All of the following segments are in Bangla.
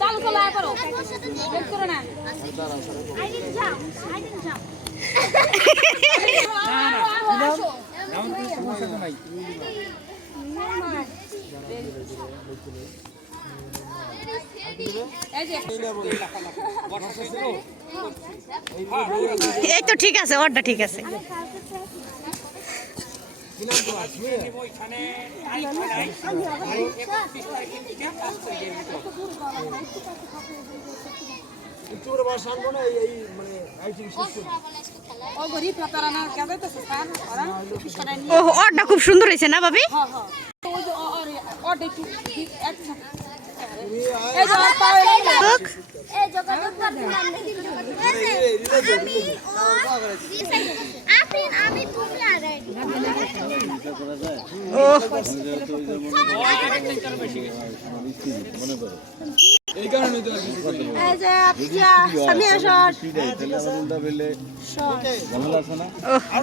চালু চলো আয় করো লেট করো না আই ডিড জাম্প এই তো ঠিক আছে, ওরটা ঠিক আছে। ওরটা খুব সুন্দর হয়েছে না ভাবি?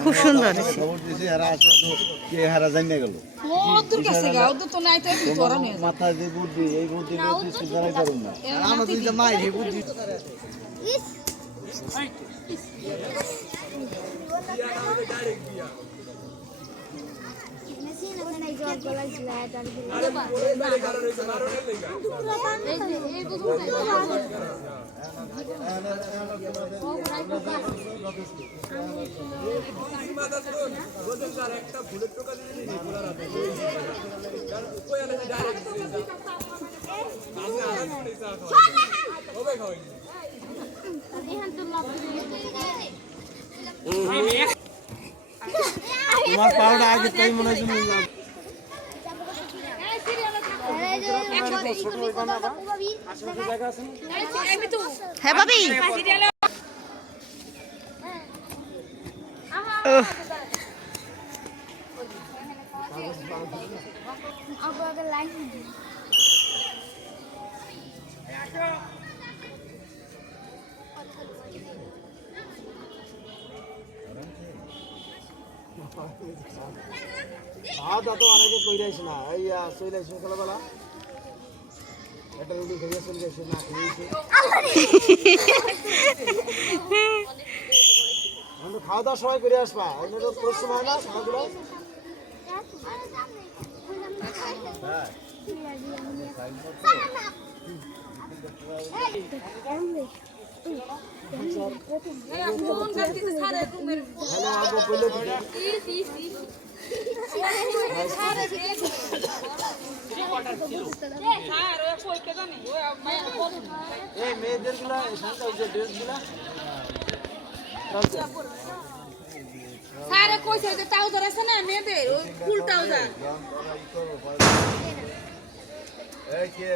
খুব সুন্দর। মাথায় যে বুদ্ধি, এই বুদ্ধি জানাই পারুন না। তোমার পাউডার আগে তাই মনে হয় হ্যাঁ ভাবি, খাওয়া তো অনেকে কইরাইছ না, এই চলে আসবে সকালবেলা একটা রুটি খেয়ে চলে গেছে না খেয়েছে। খাওয়া দাওয়া সবাই করে আসবা, অন্য তো পরিশ্রম হয় না খাওয়াগুলো। মেয়েদের গুলা ড্রেস গুলা স্যারে কইছে যে ট্রাউজার আছে না মেয়েদের, ওই ফুল ট্রাউজার। এই কে